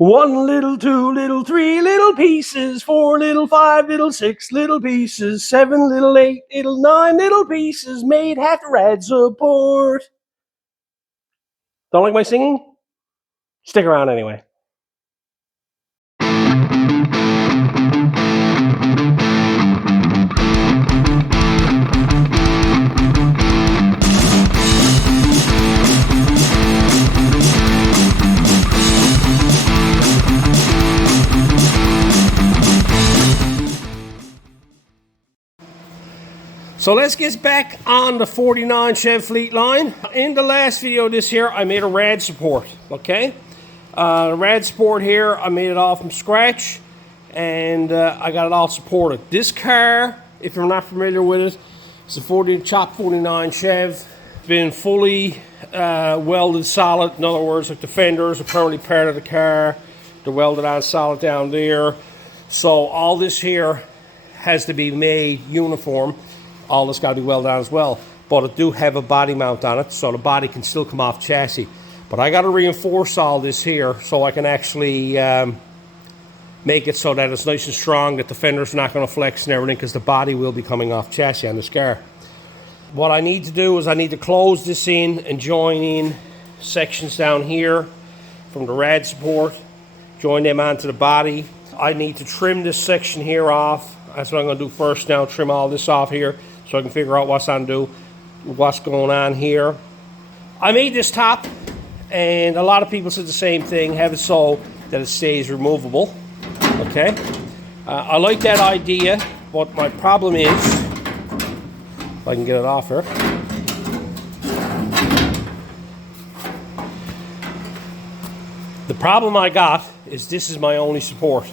1 little, 2 little, 3 little pieces, 4 little, 5 little, 6 little pieces, 7 little, 8 little, 9 little pieces made half the rad support. Don't like my singing? Stick around anyway. So let's get back on the 49 Chevy Fleetline. In the last video this here, I made a rad support, okay? The rad support here, I made it all from scratch, and I got it all supported. This car, if you're not familiar with it, it's a Chop 49 Chev. It's been fully welded solid. In other words, like the fenders are currently part of the car. They're welded on solid down there. So all this here has to be made uniform. All this got to be welded on as well. But it do have a body mount on it, so the body can still come off chassis. But I got to reinforce all this here so I can actually make it so that it's nice and strong, that the fender's not going to flex and everything, because the body will be coming off chassis on this car. What I need to do is I need to close this in and join in sections down here from the rad support, join them onto the body. I need to trim this section here off. That's what I'm going to do first now, trim all this off here so I can figure out what's going on here. I made this top, and a lot of people said the same thing, have it so that it stays removable, okay? I like that idea, but my problem is, if I can get it off here, the problem I got is this is my only support,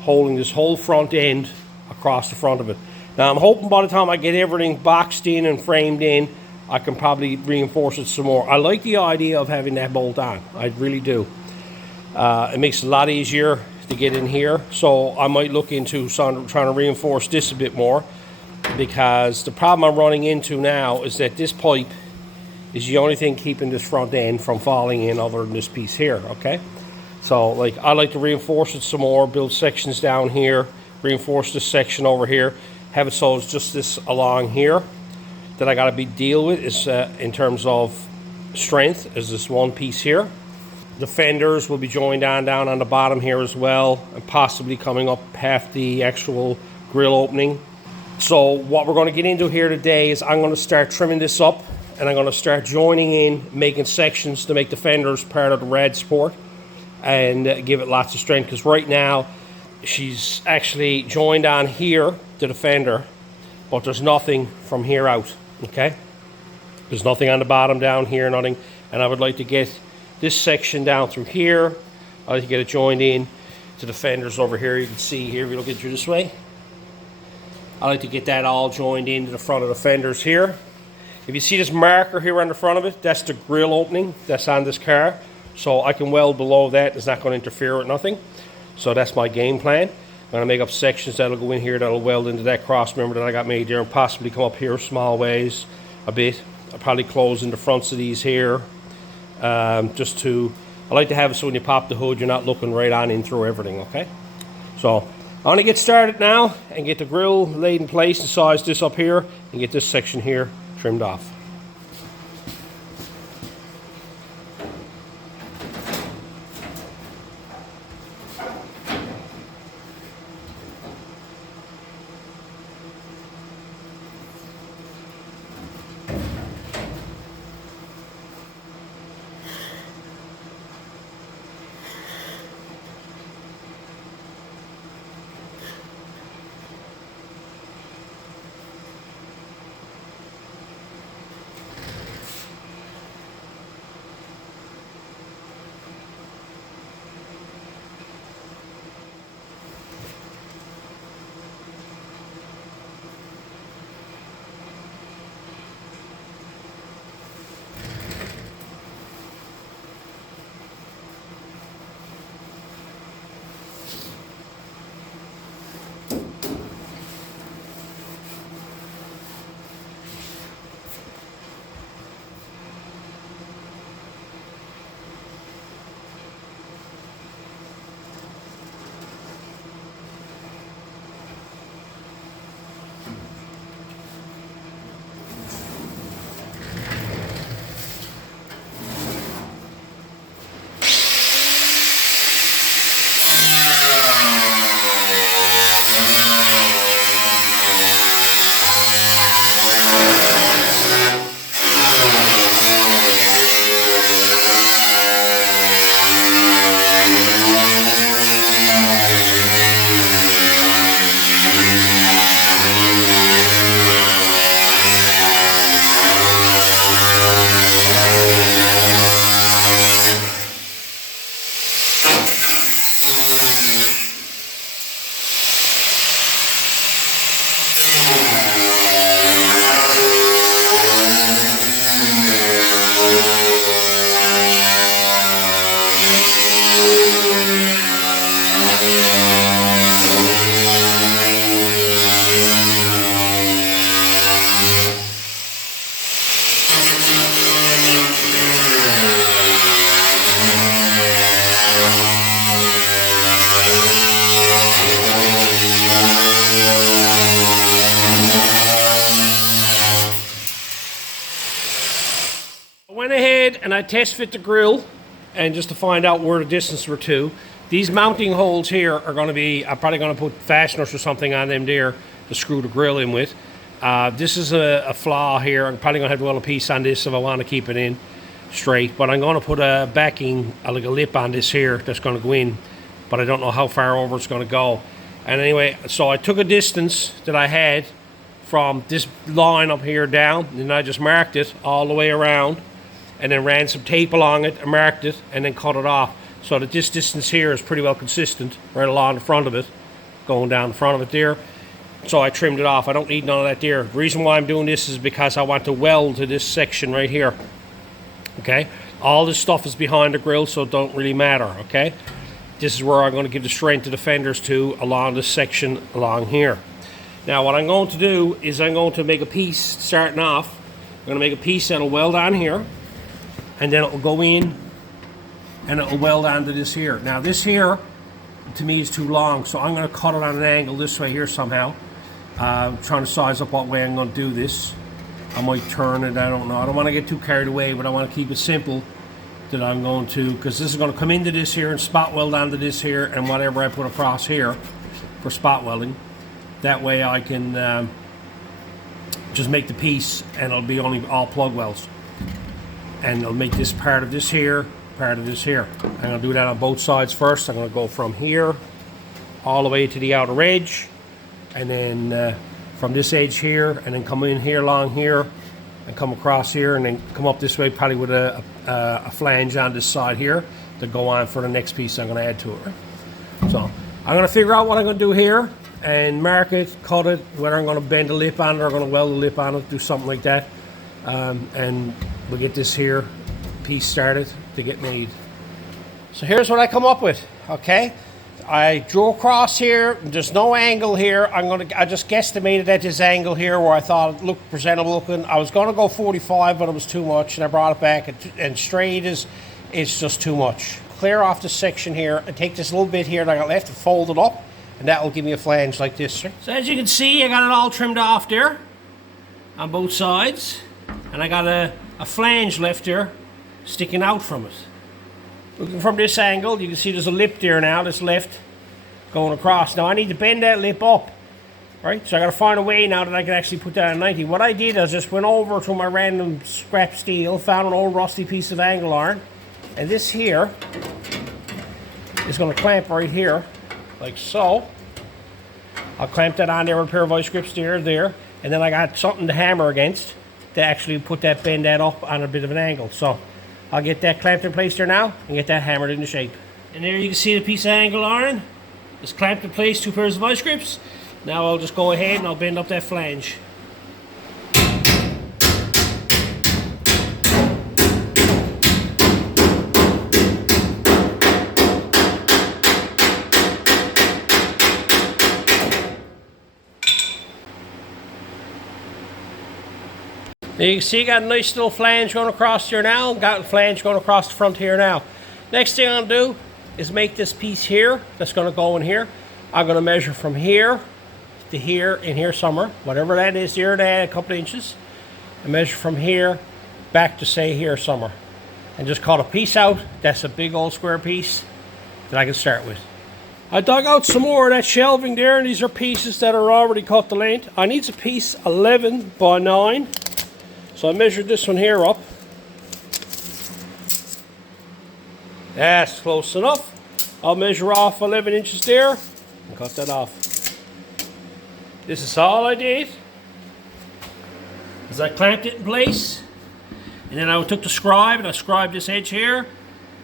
holding this whole front end across the front of it. Now I'm hoping by the time I get everything boxed in and framed in, I can probably reinforce it some more. I like the idea of having that bolt on. I really do. It makes it a lot easier to get in here. So I might look into trying to reinforce this a bit more, because the problem I'm running into now is that this pipe is the only thing keeping this front end from falling in other than this piece here, okay? So like I like to reinforce it some more, build sections down here, reinforce this section over here, have it so it's just this along here that I got to deal with is in terms of strength, is this one piece here. The fenders will be joined on down on the bottom here as well, and possibly coming up past the actual grill opening. So what we're going to get into here today is I'm going to start trimming this up, and I'm going to start joining in, making sections to make the fenders part of the rad support and give it lots of strength, because right now she's actually joined on here to the fender, but there's nothing from here out, okay? There's nothing on the bottom down here, nothing. And I would like to get this section down through here. I like to get it joined in to the fenders over here. You can see here, if you look at it through this way, I like to get that all joined into the front of the fenders here. If you see this marker here on the front of it, that's the grill opening that's on this car. So I can weld below that. It's not going to interfere with nothing. So that's my game plan. I'm going to make up sections that'll go in here, that'll weld into that cross member that I got made there, and possibly come up here small ways a bit. I'll probably close in the fronts of these here. I like to have it so when you pop the hood, you're not looking right on in through everything, okay? So I'm going to get started now and get the grill laid in place and size this up here and get this section here trimmed off. and I test fit the grill, and just to find out where the distance were to. These mounting holes here are going to be, I'm probably going to put fasteners or something on them there to screw the grill in with. This is a flaw here. I'm probably going to have to weld a piece on this if I want to keep it in straight. But I'm going to put a backing, like a lip on this here that's going to go in. But I don't know how far over it's going to go. And anyway, so I took a distance that I had from this line up here down, and I just marked it all the way around, and then ran some tape along it and marked it, and then cut it off. So that this distance here is pretty well consistent right along the front of it, going down the front of it there. So I trimmed it off. I don't need none of that there. The reason why I'm doing this is because I want to weld to this section right here. Okay? All this stuff is behind the grill, so it don't really matter. Okay? This is where I'm going to give the strength to the fenders to along this section along here. Now what I'm going to do is I'm going to make a piece starting off. I'm going to make a piece that'll weld on here, and then it will go in and it will weld onto this here. Now this here to me is too long, so I'm going to cut it on an angle this way here somehow. I'm trying to size up what way I'm going to do this. I might turn it, I don't know. I don't want to get too carried away, but I want to keep it simple. That I'm going to, because this is going to come into this here and spot weld onto this here, and whatever I put across here for spot welding. That way I can just make the piece, and it'll be only all plug welds. And it'll make this part of this here, part of this here. I'm going to do that on both sides first. I'm going to go from here all the way to the outer edge, and then from this edge here, and then come in here along here, and come across here, and then come up this way, probably with a flange on this side here to go on for the next piece I'm going to add to it. Right? So I'm going to figure out what I'm going to do here and mark it, cut it, whether I'm going to bend the lip on it or I'm going to weld the lip on it, do something like that. And we'll get this here piece started to get made. So here's what I come up with, okay? I drew across here, there's no angle here. I just guesstimated at this angle here where I thought it looked presentable looking. I was gonna go 45, but it was too much, and I brought it back, and straight it's just too much. Clear off this section here, and take this little bit here that I got left and fold it up, and that will give me a flange like this. Right? So as you can see, I got it all trimmed off there on both sides, and I got a flange left there sticking out from it. Looking from this angle, you can see there's a lip there now that's left going across. Now I need to bend that lip up, right? So I got to find a way now that I can actually put that on 90. What I did is just went over to my random scrap steel, found an old rusty piece of angle iron, and this here is going to clamp right here, like so. I'll clamp that on there with a pair of vice grips there, and then I got something to hammer against to actually put that, bend that up on a bit of an angle. So I'll get that clamped in place there now and get that hammered into shape. And there you can see the piece of angle iron. It's clamped in place, 2 pairs of vice grips. Now I'll just go ahead and I'll bend up that flange. Now you can see I got a nice little flange going across here now. Got a flange going across the front here now. Next thing I'm going to do is make this piece here that's going to go in here. I'm going to measure from here to here in here somewhere, whatever that is here, to add a couple of inches, and measure from here back to say here somewhere, and just cut a piece out. That's a big old square piece that I can start with. I dug out some more of that shelving there, and these are pieces that are already cut the length. I need a piece 11 by 9. So I measured this one here up. That's close enough. I'll measure off 11 inches there and cut that off. This is all I did. Is I clamped it in place, and then I took the scribe and I scribed this edge here,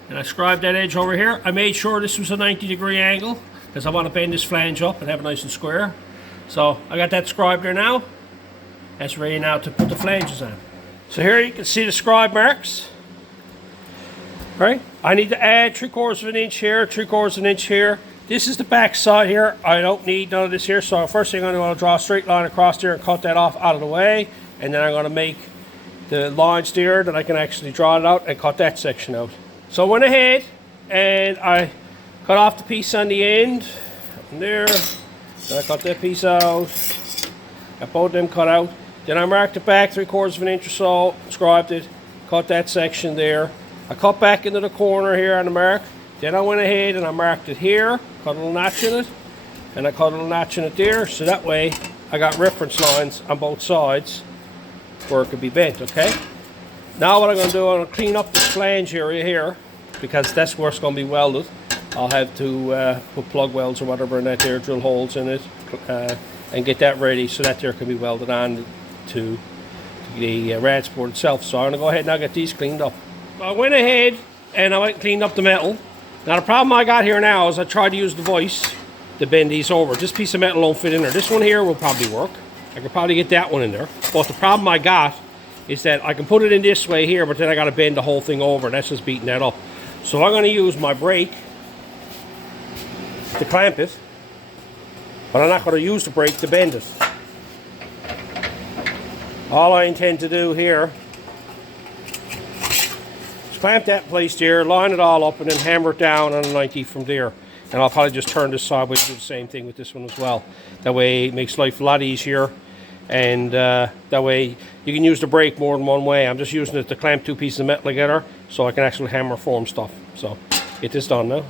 and I scribed that edge over here. I made sure this was a 90-degree angle because I want to bend this flange up and have it nice and square. So I got that scribed there now. That's ready now to put the flanges on. So here you can see the scribe marks. Right? I need to add 3/4 of an inch here, 3/4 of an inch here. This is the back side here. I don't need none of this here. So first thing I'm going to draw a straight line across there and cut that off out of the way. And then I'm going to make the lines there that I can actually draw it out and cut that section out. So I went ahead and I cut off the piece on the end. There. Then I cut that piece out. Got both of them cut out. Then I marked it back 3/4 of an inch or so, scribed it, cut that section there, I cut back into the corner here on the mark. Then I went ahead and I marked it here, cut a little notch in it, and I cut a little notch in it there, so that way I got reference lines on both sides where it could be bent, okay? Now what I'm going to do, I'm going to clean up this flange area here, because that's where it's going to be welded. I'll have to put plug welds or whatever in that there, drill holes in it, and get that ready so that there can be welded on to the rad support itself. So I'm going to go ahead and I'll get these cleaned up. I went ahead and I went and cleaned up the metal. Now the problem I got here now is I tried to use the vise to bend these over. This piece of metal won't fit in there. This one here will probably work. I could probably get that one in there. But the problem I got is that I can put it in this way here, but then I got to bend the whole thing over, and that's just beating that up. So I'm going to use my brake to clamp it, but I'm not going to use the brake to bend it. All I intend to do here is clamp that place there, line it all up, and then hammer it down on a 90 from there. And I'll probably just turn this sideways and do the same thing with this one as well. That way it makes life a lot easier, and that way you can use the brake more than one way. I'm just using it to clamp two pieces of metal together so I can actually hammer form stuff. So get this done now.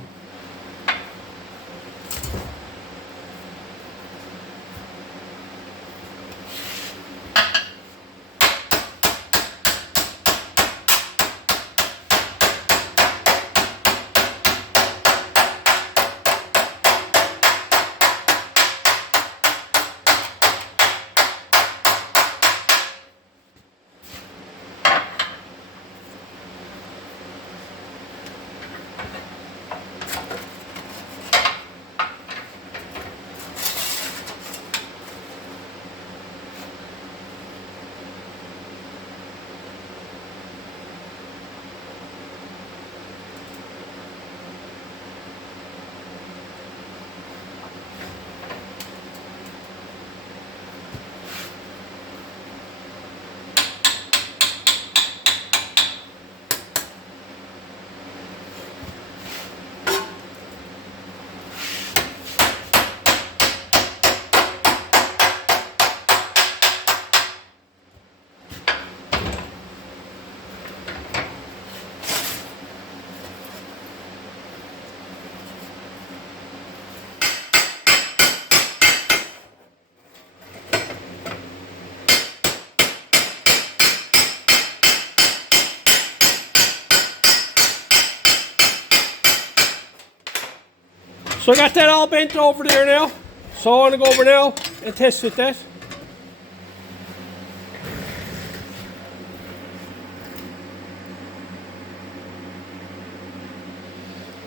So I got that all bent over there now. So I want to go over now and test fit that.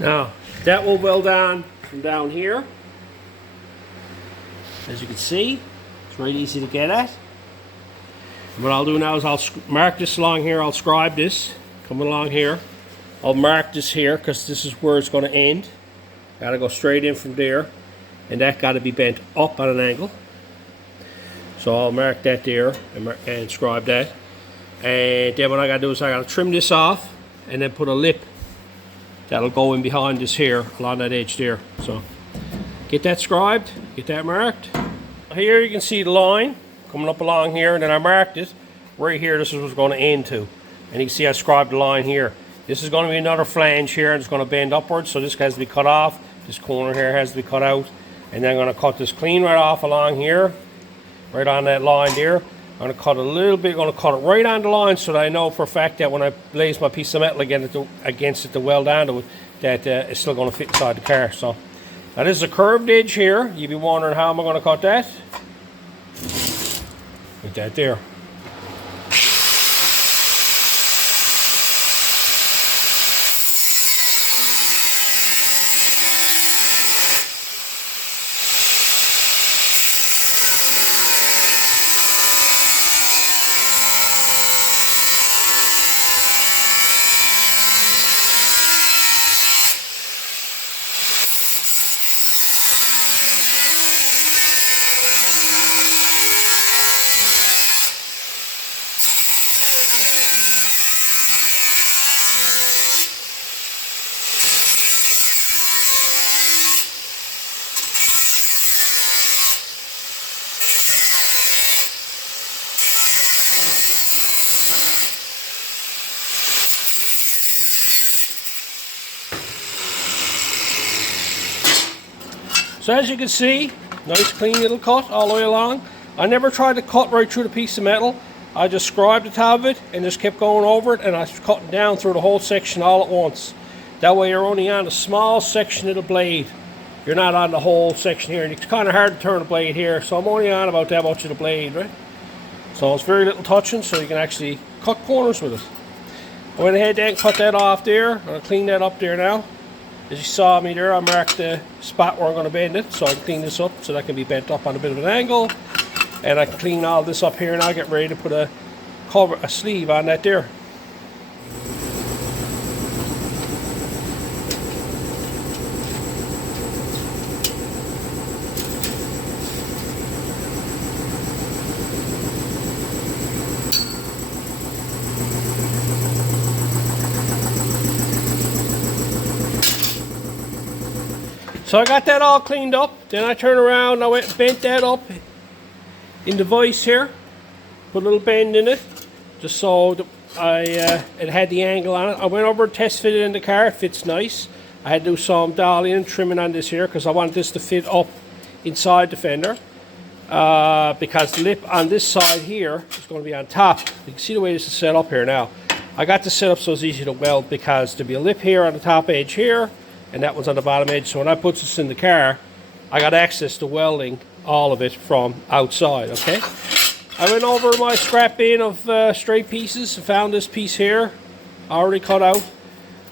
Now that will weld on from down here. As you can see, it's right easy to get at. What I'll do now is I'll mark this along here. I'll scribe this coming along here. I'll mark this here because this is where it's going to end. Got to go straight in from there, and that got to be bent up at an angle. So I'll mark that there and scribe that. And then what I got to do is I got to trim this off and then put a lip that'll go in behind this here along that edge there. So get that scribed, get that marked. Here you can see the line coming up along here, and then I marked it right here. This is what's going to end to, and you can see I scribed the line here. This is going to be another flange here, and it's going to bend upwards, so this has to be cut off. This corner here has to be cut out, and then I'm going to cut this clean right off along here, right on that line there. I'm going to cut a little bit, going to cut it right on the line so that I know for a fact that when I place my piece of metal against it to weld onto it, that it's still going to fit inside the car. So now this is a curved edge here. You'd be wondering how am I going to cut that? Like that there. So as you can see, nice clean little cut all the way along. I never tried to cut right through the piece of metal. I just scribed the top of it and just kept going over it, and I was cutting down through the whole section all at once. That way you're only on a small section of the blade. You're not on the whole section here, and it's kind of hard to turn the blade here, so I'm only on about that much of the blade, right? So it's very little touching, so you can actually cut corners with it. I went ahead and cut that off there. I'll clean that up there now. As you saw me there, I marked the spot where I'm going to bend it, so I can clean this up so that can be bent up on a bit of an angle. And I can clean all this up here, and I'll get ready to put a sleeve on that there. So I got that all cleaned up. Then I turned around, I went and bent that up in the vise here. Put a little bend in it, just so that it had the angle on it. I went over and test fitted in the car. It fits nice. I had to do some dialing and trimming on this here because I wanted this to fit up inside the fender. Because the lip on this side here is going to be on top. You can see the way this is set up here now. I got this set up so it's easy to weld because there'll be a lip here on the top edge here, and that one's on the bottom edge. So when I put this in the car, I got access to welding all of it from outside, okay? I went over my scrap bin of straight pieces and found this piece here, already cut out.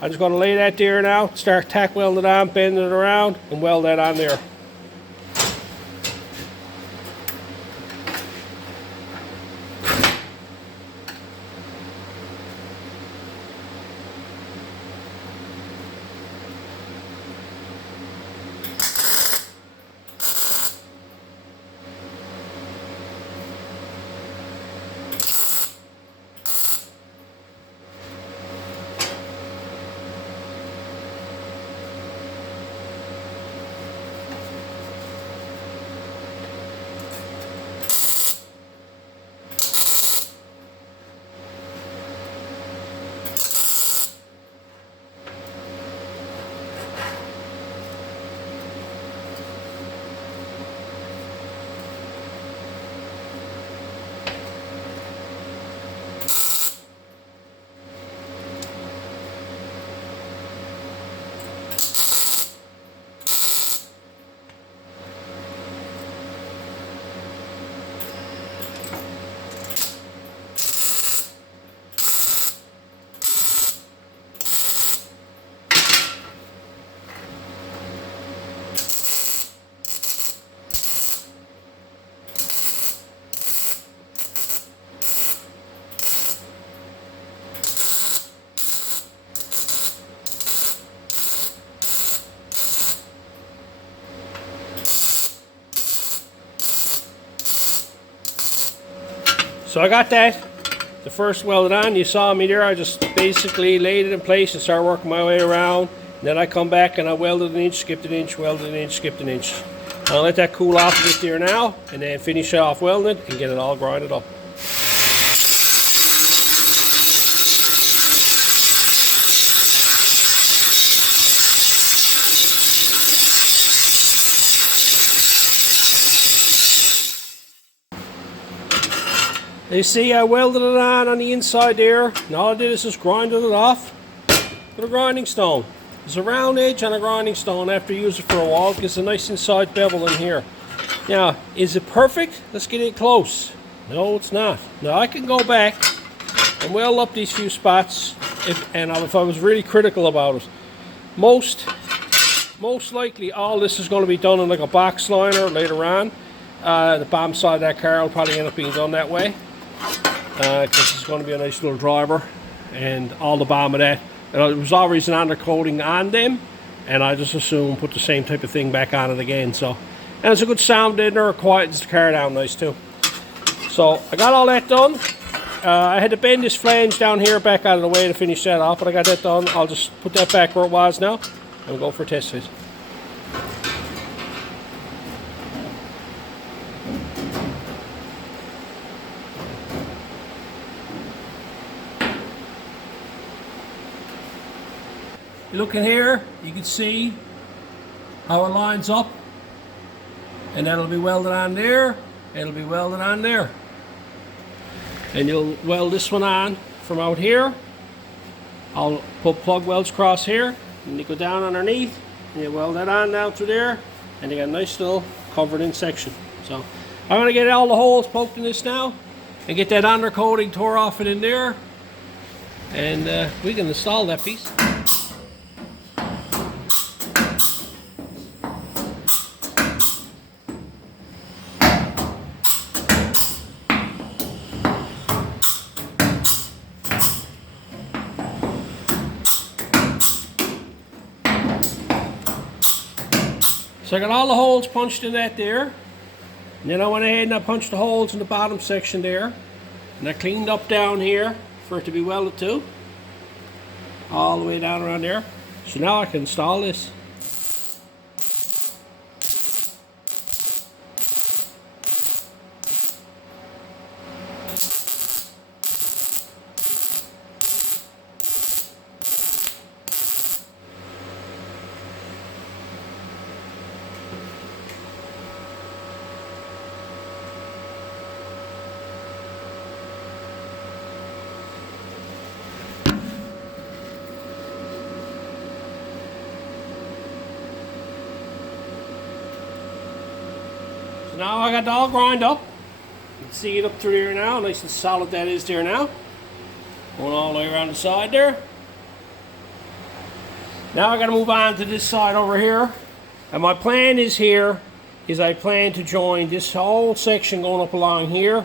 I'm just going to lay that there now, start tack welding it on, bend it around, and weld that on there. So I got that, the first welded on. You saw me there, I just basically laid it in place and started working my way around. And then I come back and I welded an inch, skipped an inch, welded an inch, skipped an inch. I'll let that cool off a bit there now, and then finish off welding it and get it all grinded up. You see, I welded it on the inside there, and all I did is just grinded it off with a grinding stone. There's a round edge on a grinding stone after you use it for a while. It gives a nice inside bevel in here. Now, is it perfect? Let's get it close. No, it's not. Now, I can go back and weld up these few spots if I was really critical about it. Most likely, all this is going to be done in like a box liner later on. The bottom side of that car will probably end up being done that way. Because it's going to be a nice little driver, and all the bottom of that, there was always an undercoating on them, and I just assume put the same type of thing back on it again. So, and it's a good sound in there, quiets the car down nice too. So I got all that done. I had to bend this flange down here back out of the way to finish that off, but I got that done. I'll just put that back where it was now, and we'll go for a test fit. You look in here, you can see how it lines up And that'll be welded on there. It'll be welded on there. And you'll weld this one on from out here. I'll put plug welds across here, and they go down underneath, and you weld that on down through there, and you got a nice little covered in section. So I'm going to get all the holes poked in this now, and get that undercoating tore off and in there, and we can install that piece. So I got all the holes punched in that there. And then I went ahead and I punched the holes in the bottom section there. And I cleaned up down here for it to be welded to. All the way down around there. So now I can install this. So now I got it all ground up. You can see it up through here now, nice and solid that is there now. Going all the way around the side there. Now I got to move on to this side over here. And my plan is here, is I plan to join this whole section going up along here,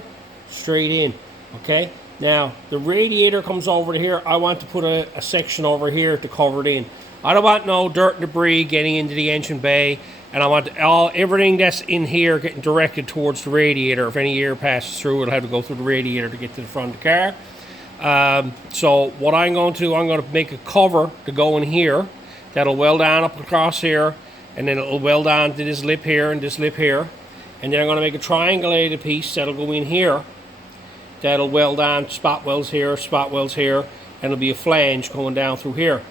straight in, okay? Now, the radiator comes over to here. I want to put a section over here to cover it in. I don't want no dirt and debris getting into the engine bay. And I want everything that's in here getting directed towards the radiator. If any air passes through, it'll have to go through the radiator to get to the front of the car. So what I'm going to do, I'm going to make a cover to go in here. That'll weld on up across here. And then it'll weld on to this lip here and this lip here. And then I'm going to make a triangulated piece that'll go in here. That'll weld on spot welds here, and it'll be a flange going down through here.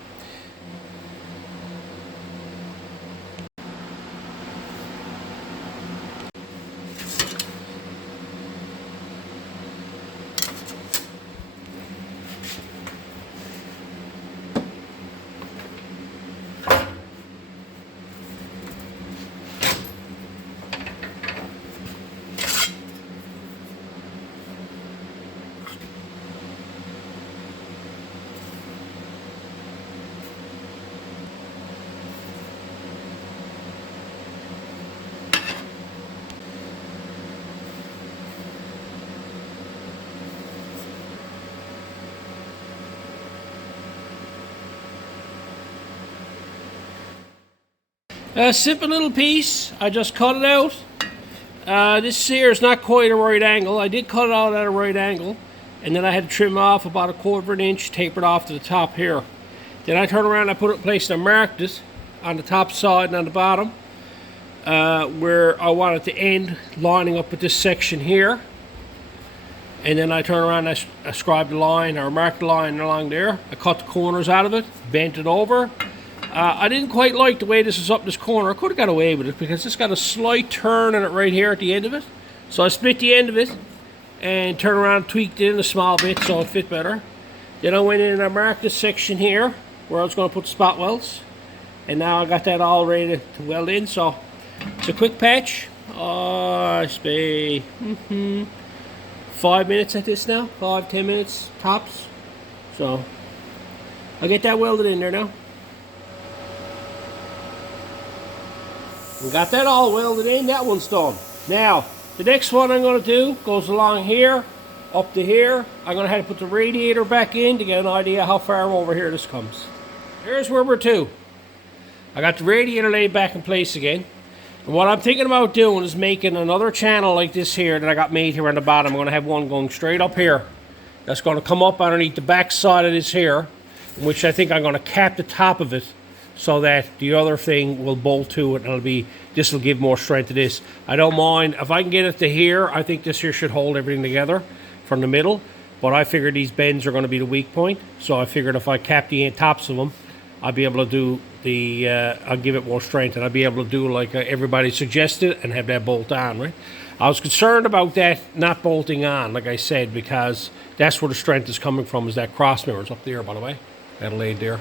A simple little piece. I just cut it out. This here is not quite a right angle. I did cut it out at a right angle, and then I had to trim off about 1/4 inch, taper it off to the top here. Then I turned around, I put it in place, and I marked it on the top side and on the bottom where I want it to end, lining up with this section here. And then I turn around and I scribed the line, or marked the line along there. I cut the corners out of it, bent it over. I didn't quite like the way this is up this corner. I could have got away with it because it's got a slight turn in it right here at the end of it. So I split the end of it and turned around and tweaked it in a small bit so it fit better. Then I went in and I marked this section here where I was going to put the spot welds. And now I got that all ready to weld in. So it's a quick patch. I say 5 minutes at this now. 5-10 minutes tops. So I'll get that welded in there now. We got that all welded in, that one's done. Now, the next one I'm going to do goes along here, up to here. I'm going to have to put the radiator back in to get an idea how far over here this comes. Here's where we're to. I got the radiator laid back in place again. And what I'm thinking about doing is making another channel like this here that I got made here on the bottom. I'm going to have one going straight up here. That's going to come up underneath the back side of this here, which I think I'm going to cap the top of it, so that the other thing will bolt to it, and this will give more strength to this. I don't mind if I can get it to here. I think this here should hold everything together from the middle, but I figured these bends are going to be the weak point, so I figured if I cap the tops of them, I'll be able to do I'll give it more strength, and I'll be able to do like everybody suggested and have that bolt on, right? I was concerned about that not bolting on, like I said, because that's where the strength is coming from, is that cross members up there, by the way. That laid there.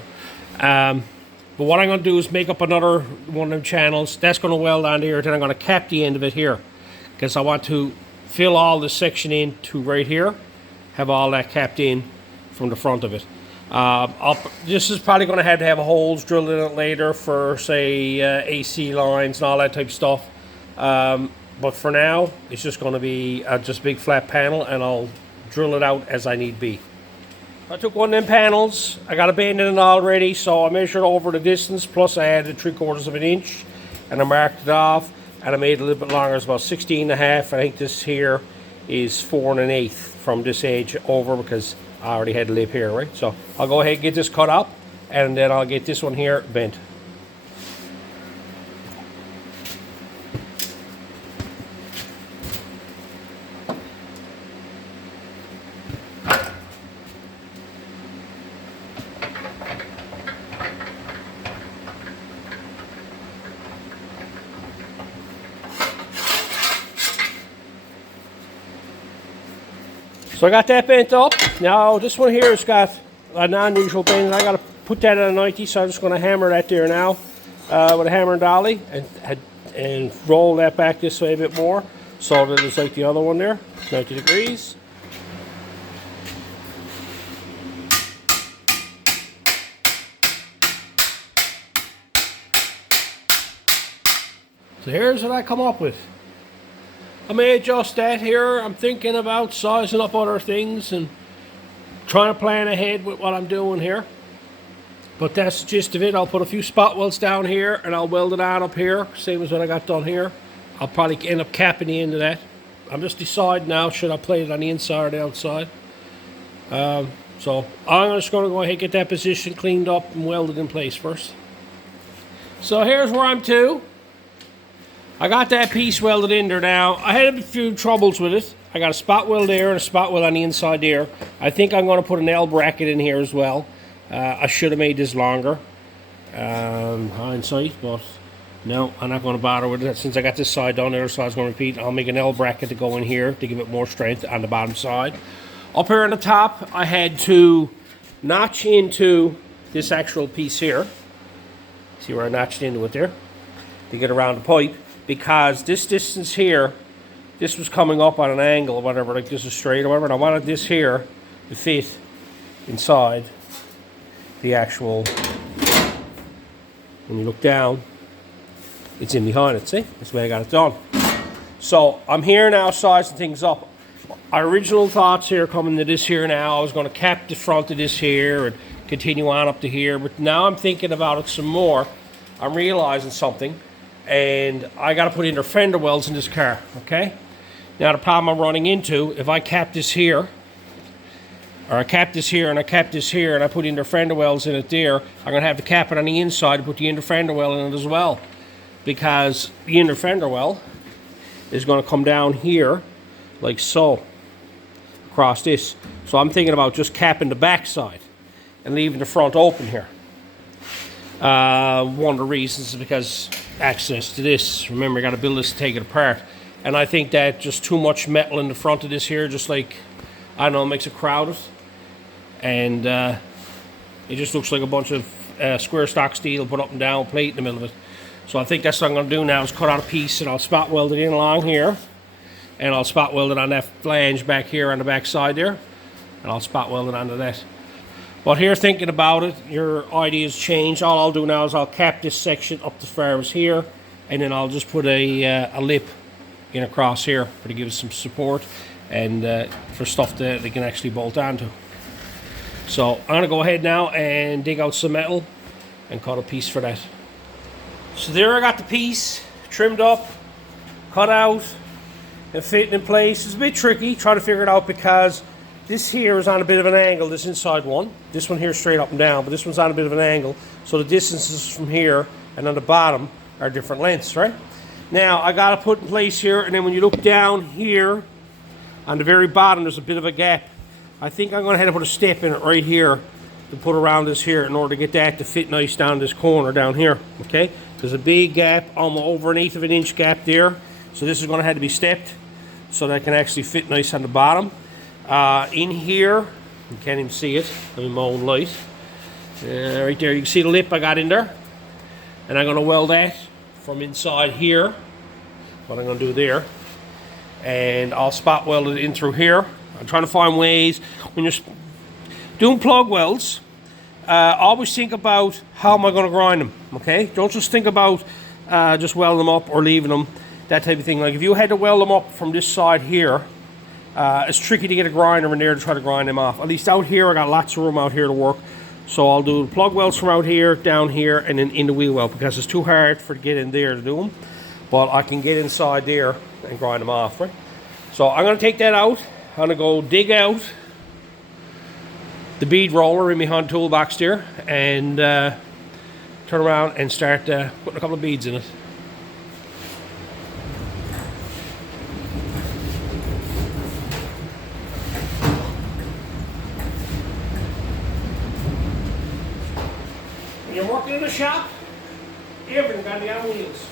But what I'm going to do is make up another one of them channels. That's going to weld on here, then I'm going to cap the end of it here, because I want to fill all this section in to right here, have all that capped in from the front of it. This is probably going to have holes drilled in it later for, say, AC lines and all that type of stuff. But for now, it's just going to be just a big flat panel, and I'll drill it out as I need be. I took one of them panels. I got a bend in it already, so I measured over the distance, plus I added 3/4 of an inch, and I marked it off, and I made it a little bit longer. It's about 16 and a half. I think this here is 4 1/8 from this edge over, because I already had a lip here, right? So I'll go ahead and get this cut up, and then I'll get this one here bent. So I got that bent up. Now this one here has got an unusual bend. I got to put that at a 90, so I'm just going to hammer that there now with a hammer and dolly, and roll that back this way a bit more, so that it's like the other one there, 90 degrees. So here's what I come up with. I may adjust that here. I'm thinking about sizing up other things and trying to plan ahead with what I'm doing here. But that's the gist of it. I'll put a few spot welds down here, and I'll weld it on up here, same as what I got done here. I'll probably end up capping the end of that. I'm just deciding now, should I plate it on the inside or the outside. So I'm just going to go ahead and get that position cleaned up and welded in place first. So here's where I'm to. I got that piece welded in there now. I had a few troubles with it. I got a spot weld there and a spot weld on the inside there. I think I'm going to put an L bracket in here as well. I should have made this longer, hindsight, but no, I'm not going to bother with it. Since I got this side done, the other side's going to repeat. I'll make an L bracket to go in here to give it more strength on the bottom side. Up here on the top, I had to notch into this actual piece here. See where I notched into it there? To get around the pipe. Because this distance here, this was coming up on an angle or whatever, like this is straight or whatever, and I wanted this here to fit inside the actual, when you look down, it's in behind it, see? That's the way I got it done. So I'm here now sizing things up. Our original thoughts here coming to this here now, I was going to cap the front of this here and continue on up to here, but now I'm thinking about it some more. I'm realizing something. And I got to put in their fender welds in this car, okay? Now the problem I'm running into, if I cap this here, or I cap this here and I cap this here and I put in their fender welds in it there, I'm going to have to cap it on the inside and put the inner fender well in it as well. Because the inner fender well is going to come down here, like so, across this. So I'm thinking about just capping the back side and leaving the front open here. One of the reasons is because access to this. Remember, I got to build this to take it apart. And I think that just too much metal in the front of this here, just like, I don't know, makes it crowded. And it just looks like a bunch of square stock steel put up and down, plate in the middle of it. So I think that's what I'm going to do now, is cut out a piece and I'll spot weld it in along here. And I'll spot weld it on that flange back here on the back side there. And I'll spot weld it onto that. But here, thinking about it, your ideas change. All I'll do now is I'll cap this section up as far as here, and then I'll just put a lip in across here to give it some support and for stuff that they can actually bolt onto. So I'm going to go ahead now and dig out some metal and cut a piece for that. So there I got the piece trimmed up, cut out, and fitting in place. It's a bit tricky trying to figure it out because this here is on a bit of an angle, this inside one. This one here is straight up and down, but this one's on a bit of an angle. So the distances from here and on the bottom are different lengths, right? Now, I got to put in place here, and then when you look down here, on the very bottom, there's a bit of a gap. I think I'm going to have to put a step in it right here to put around this here in order to get that to fit nice down this corner down here, okay? There's a big gap, almost over an 1/8 of an inch gap there. So this is going to have to be stepped so that it can actually fit nice on the bottom. In here, you can't even see it, I'm in my own light. Right there, you can see the lip I got in there. And I'm going to weld that from inside here, what I'm going to do there. And I'll spot weld it in through here. I'm trying to find ways, when you're doing plug welds, always think about how am I going to grind them, okay? Don't just think about just welding them up or leaving them, that type of thing. Like if you had to weld them up from this side here, it's tricky to get a grinder in there to try to grind them off. At least out here, I got lots of room out here to work. So I'll do the plug welds from out here, down here, and then in the wheel well, because it's too hard to get in there to do them. But I can get inside there and grind them off, right? So I'm going to take that out. I'm going to go dig out the bead roller in behind the toolbox there and turn around and start putting a couple of beads in it. When you're working in a shop, everything got to be on wheels.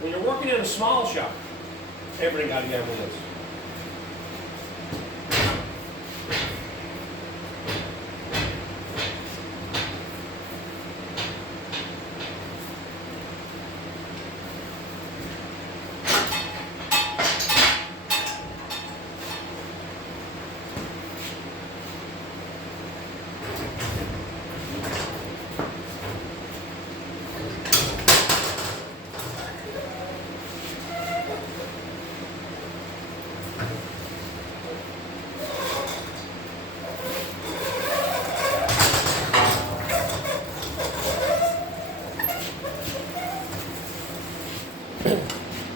When you're working in a small shop, everything got to be on wheels.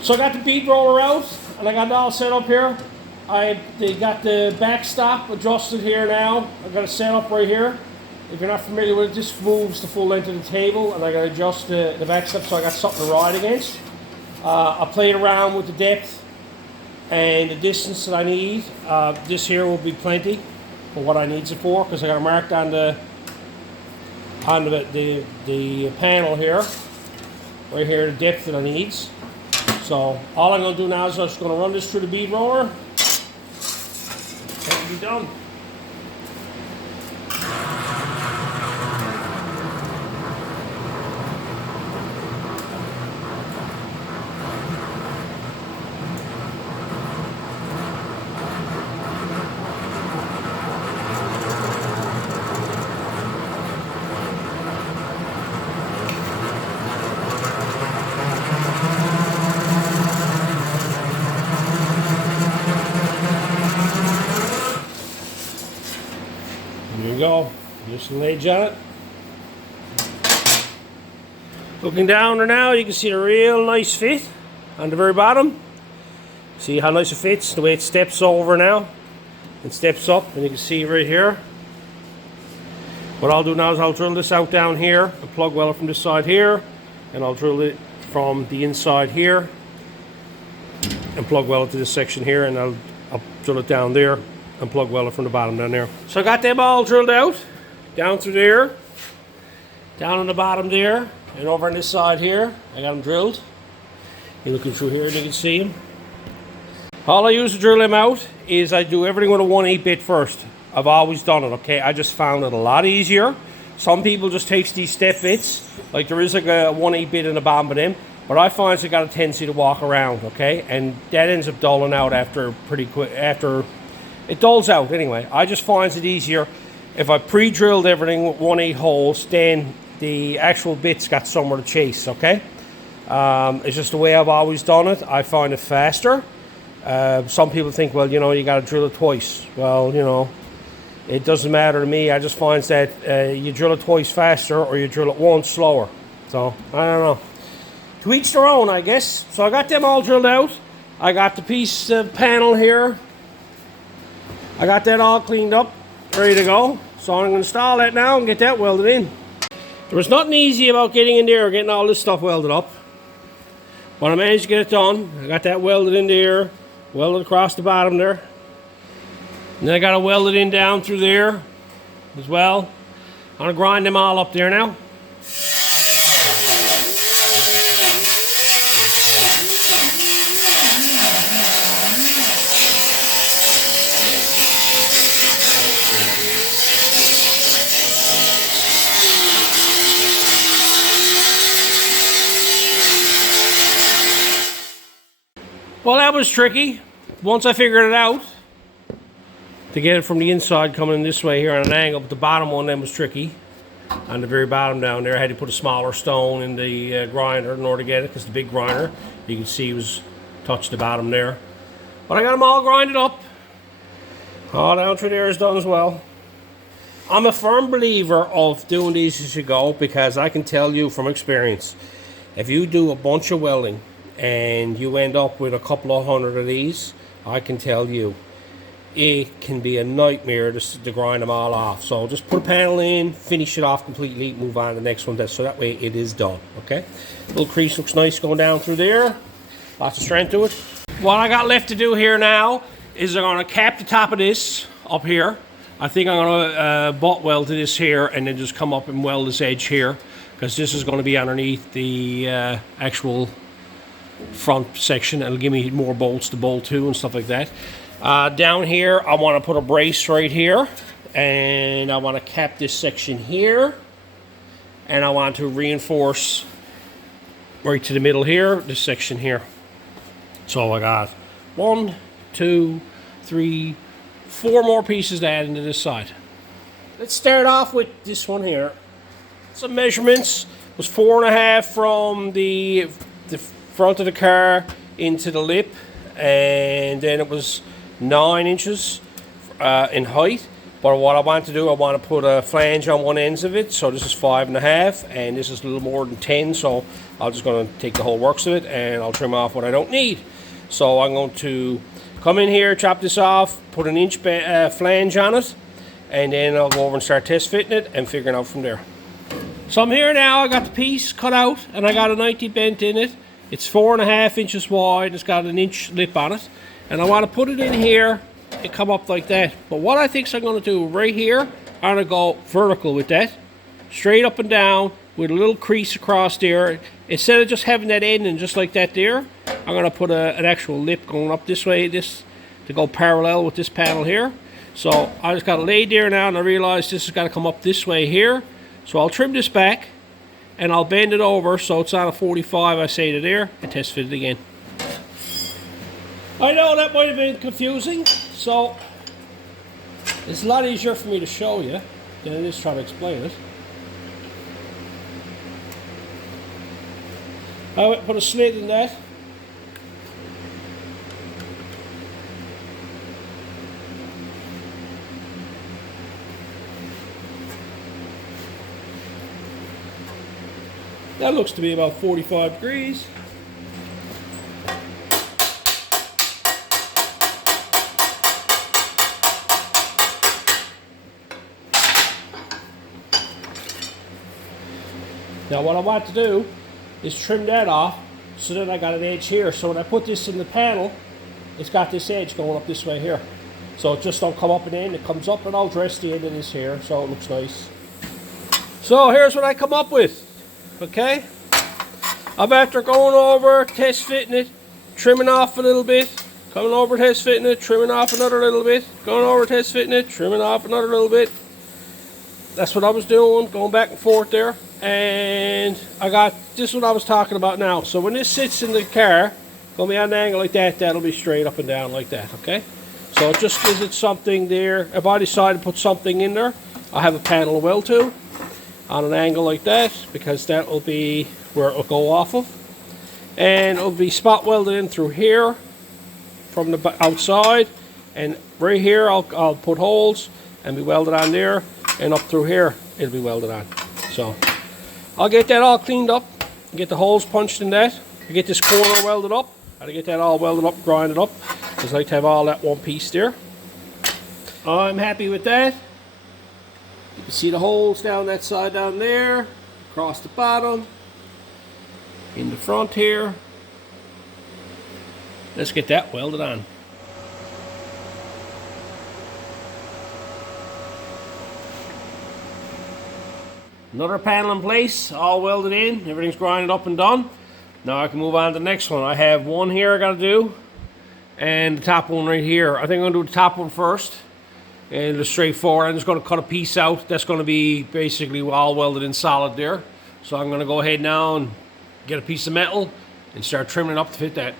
So I got the bead roller out, and I got it all set up here. They got the backstop adjusted here now. I got it set up right here. If you're not familiar with it, this moves the full length of the table, and I got to adjust the backstop so I got something to ride against. I played around with the depth and the distance that I need. This here will be plenty for what I need it for, because I got it marked on the panel here, right here, the depth that I need. So all I'm going to do now is I'm just going to run this through the bead roller and it'll be done. There you go, just an edge on it. Looking down there now, you can see a real nice fit on the very bottom. See how nice it fits, the way it steps over now. It steps up, and you can see right here. What I'll do now is I'll drill this out down here, and plug weld it from this side here, and I'll drill it from the inside here, and plug weld it to this section here, and I'll drill it down there and plug weld it from the bottom down there. So I got them all drilled out, down through there, down on the bottom there, and over on this side here, I got them drilled. You're looking through here and you can see them. All I use to drill them out is I do everything with a 1/8 bit first. I've always done it, okay? I just found it a lot easier. Some people just take these step bits, like there is like a 1/8 bit in the bottom of them, but I find it's got a tendency to walk around, okay? And that ends up dulling out after pretty quick, after it dulls out anyway. I just find it easier if I pre-drilled everything with 1/8 holes, then the actual bits got somewhere to chase, okay? It's just the way I've always done it. I find it faster. Some people think, well, you know, you got to drill it twice. Well, you know, it doesn't matter to me. I just find that you drill it twice faster or you drill it once slower. So, I don't know. To each their own, I guess. So I got them all drilled out. I got the piece of panel here. I got that all cleaned up, ready to go. So I'm going to install that now and get that welded in. There was nothing easy about getting in there or getting all this stuff welded up. But I managed to get it done. I got that welded in there, welded across the bottom there. And then I got to weld it in down through there as well. I'm going to grind them all up there now. Well, that was tricky. Once I figured it out, to get it from the inside coming in this way here on an angle, but the bottom one then was tricky. On the very bottom down there, I had to put a smaller stone in the grinder in order to get it, because the big grinder, you can see, was touched the bottom there. But I got them all grinded up. All down through there is done as well. I'm a firm believer of doing these as you go, because I can tell you from experience, if you do a bunch of welding and you end up with a couple of hundred of these, I can tell you it can be a nightmare to grind them all off. So just put a panel in, finish it off completely, move on to the next one, so that way it is done. Okay, little crease looks nice going down through there, lots of strength to it. What I got left to do here now is I'm going to cap the top of this up here. I think I'm going to butt weld to this here and then just come up and weld this edge here, because this is going to be underneath the actual front section. It'll give me more bolts to bolt to and stuff like that. Down here I want to put a brace right here, and I want to cap this section here, and I want to reinforce right to the middle here, this section here. So I got 1, 2, 3, 4 more pieces to add into this side. Let's start off with this one here. Some measurements. It was 4.5 from the front of the car into the lip, and then it was 9 inches in height. But what I want to do, I want to put a flange on one ends of it, so this is 5.5, and this is a little more than 10, so I'm just going to take the whole works of it and I'll trim off what I don't need. So I'm going to come in here, chop this off, put an inch flange on it, and then I'll go over and start test fitting it and figuring out from there. So I'm here now, I got the piece cut out and I got a 90 bent in it. It's 4.5 inches wide, it's got an inch lip on it, and I want to put it in here and come up like that. But what I think I'm going to do right here, I'm going to go vertical with that, straight up and down with a little crease across there. Instead of just having that end and just like that there, I'm going to put an actual lip going up this way, this to go parallel with this panel here. So I just got it laid there now, and I realize this has got to come up this way here. So I'll trim this back and I'll bend it over so it's on a 45, I say to there, and test fit it again. I know that might have been confusing, so it's a lot easier for me to show you than it is trying to explain it. I would put a slit in that. That looks to be about 45 degrees. Now what I want to do is trim that off, so then I got an edge here. So when I put this in the panel, it's got this edge going up this way here. So it just don't come up and in, it comes up, and I'll dress the end of this here so it looks nice. So here's what I come up with. Okay, I'm after going over, test fitting it, trimming off a little bit, coming over, test fitting it, trimming off another little bit, going over, test fitting it, trimming off another little bit. That's what I was doing, going back and forth there. And I got, this is what I was talking about now. So when this sits in the car, gonna be on an angle like that, that'll be straight up and down like that, okay? So it just gives it something there. If I decide to put something in there, I'll have a panel to weld to on an angle like that, because that will be where it will go off of, and it'll be spot welded in through here from the outside, and right here I'll put holes and be welded on there, and up through here it'll be welded on. So I'll get that all cleaned up, get the holes punched in that, get this corner welded up. I'll get that all welded up, grinded up, because I like to have all that one piece there. I'm happy with that. You can see the holes down that side down there, across the bottom, in the front here. Let's get that welded on. Another panel in place, all welded in, everything's grinded up and done. Now I can move on to the next one. I have one here I gotta do, and the top one right here. I think I'm gonna do the top one first, and it's straightforward. I'm just gonna cut a piece out that's gonna be basically all welded in solid there. So I'm gonna go ahead now and get a piece of metal and start trimming it up to fit that.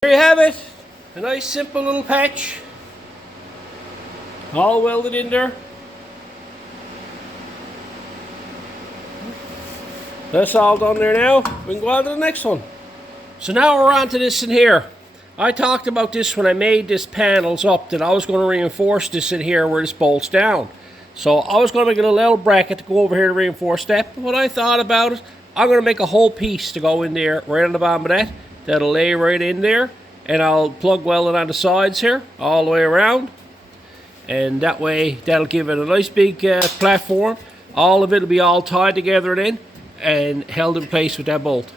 There you have it, a nice simple little patch, all welded in there. That's all done there now. We can go on to the next one. So now we're on to this in here. I talked about this when I made this panels up, that I was going to reinforce this in here where this bolts down. So I was going to make a little bracket to go over here to reinforce that. But what I thought about it, I'm going to make a whole piece to go in there right on the bottom of that. That'll lay right in there. And I'll plug weld it on the sides here, all the way around. And that way, that'll give it a nice big platform. All of it will be all tied together then, and held in place with that bolt.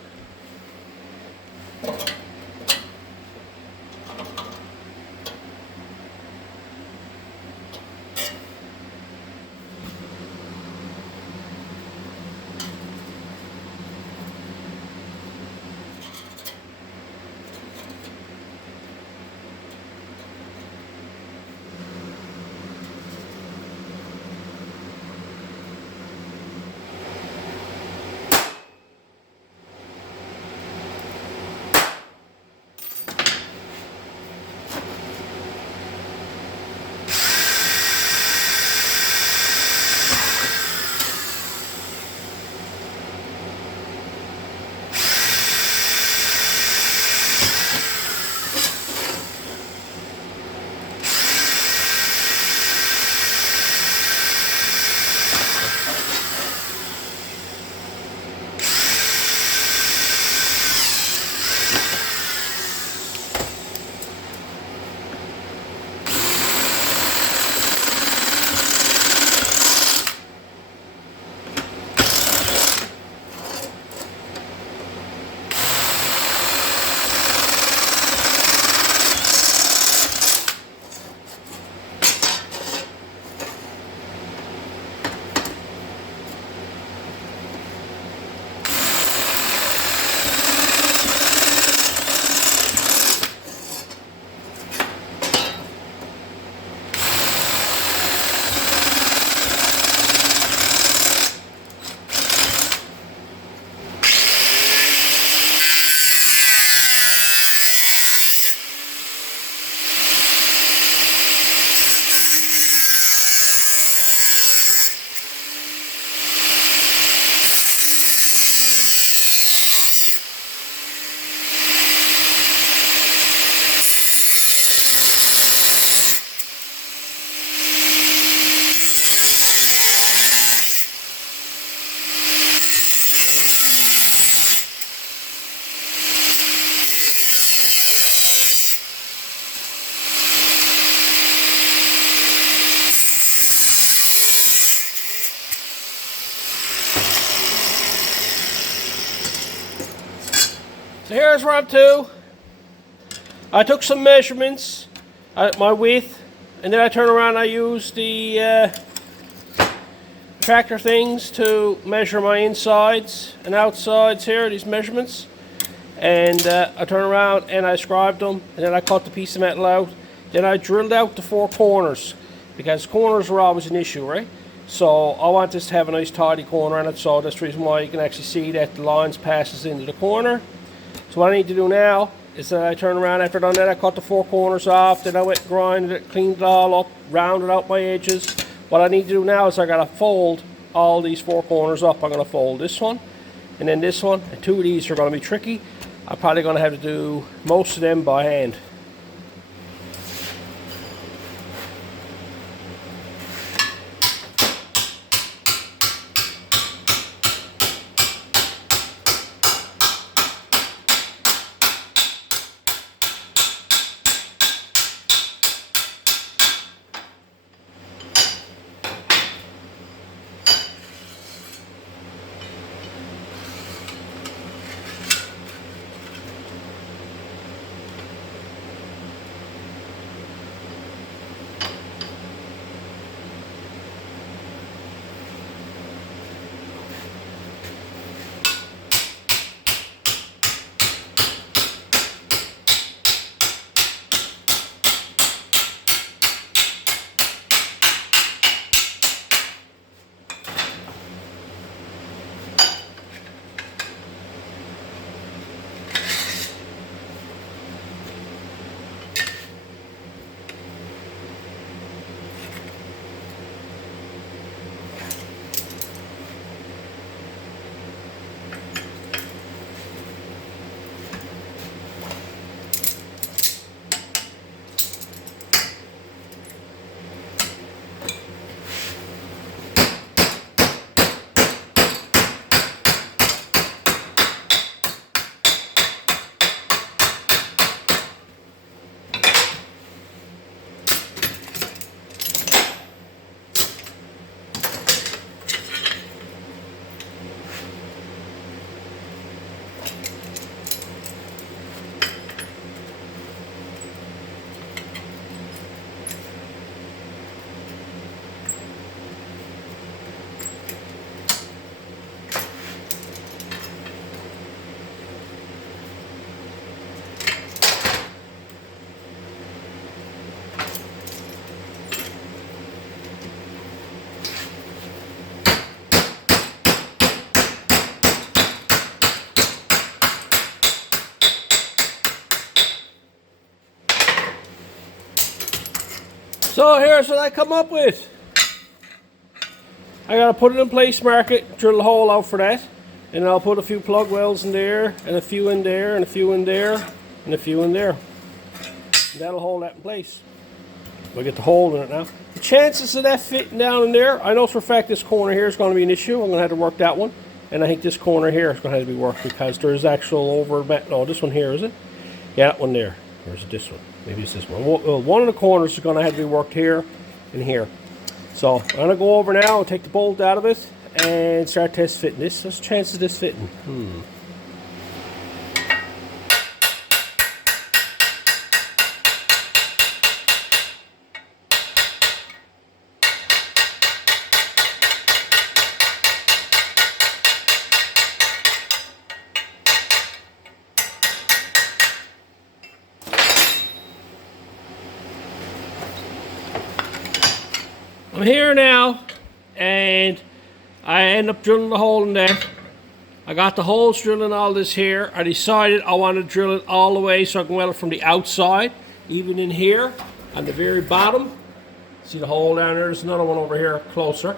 So here's where I'm to. I took some measurements at my width, and then I turn around and I use the tractor things to measure my insides and outsides here, these measurements. And I turn around and I scribed them, and then I cut the piece of metal out. Then I drilled out the 4 corners, because corners are always an issue, right? So I want this to have a nice tidy corner in it, so that's the reason why you can actually see that the lines passes into the corner. So what I need to do now is that I turn around after I've done that, I cut the 4 corners off, then I went and grinded it, cleaned it all up, rounded out my edges. What I need to do now is I gotta fold all these 4 corners up. I'm gonna fold this one, and then this one, and 2 of these are gonna be tricky. I'm probably gonna have to do most of them by hand. So here's what I come up with. I gotta put it in place, mark it, drill a hole out for that, and I'll put a few plug welds in there, and a few in there, and a few in there, and a few in there. And that'll hold that in place. We'll get the hole in it now. The chances of that fitting down in there, I know for a fact this corner here is going to be an issue. I'm going to have to work that one. And I think this corner here is going to have to be worked because there's actual no, this one here, is it? Yeah, that one there. Or is it this one? Maybe it's this one. Well, one of the corners is going to have to be worked here and here. So I'm going to go over now and take the bolt out of it and start test fitting this. There's a chance of this fitting. I'm here now, and I end up drilling the hole in there. I got the holes drilling all this here. I decided I want to drill it all the way so I can weld it from the outside, even in here on the very bottom. See the hole down there? There's another one over here closer.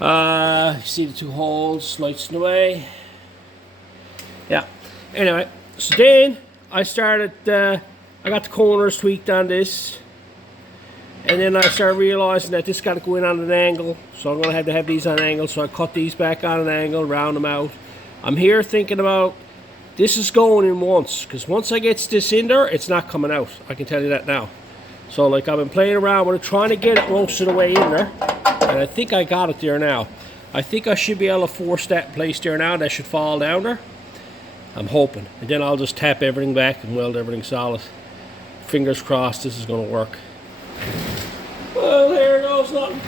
You see the 2 holes, lights in the way. Yeah. Anyway, so then I started. I got the corners tweaked on this. And then I started realizing that this got to go in on an angle, so I'm going to have these on an angle, so I cut these back on an angle, round them out. I'm here thinking about, this is going in once, because once I get this in there, it's not coming out. I can tell you that now. So like I've been playing around with it, trying to get it most of the way in there, and I think I got it there now. I think I should be able to force that in place there now, that should fall down there. I'm hoping. And then I'll just tap everything back and weld everything solid. Fingers crossed this is going to work. Well, there goes nothing.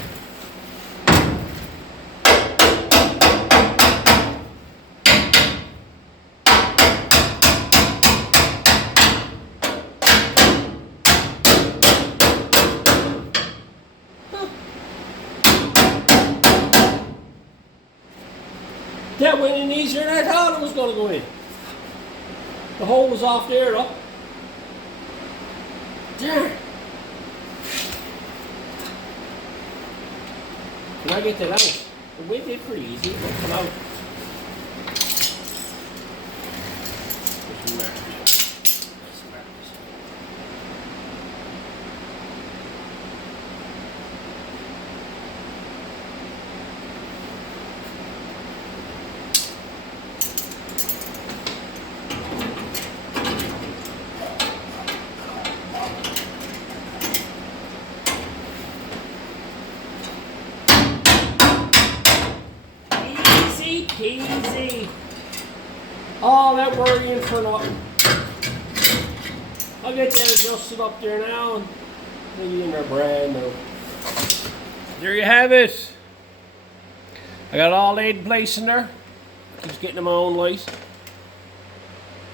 That went in easier than I thought it was going to go in. The hole was off there though. There. Can I get that out? It went in pretty easy, but come out. Easy. All that worrying for nothing. I'll get that adjusted up there now and maybe in there brand new. There you have it. I got it all laid in place in there. Just getting in my own light.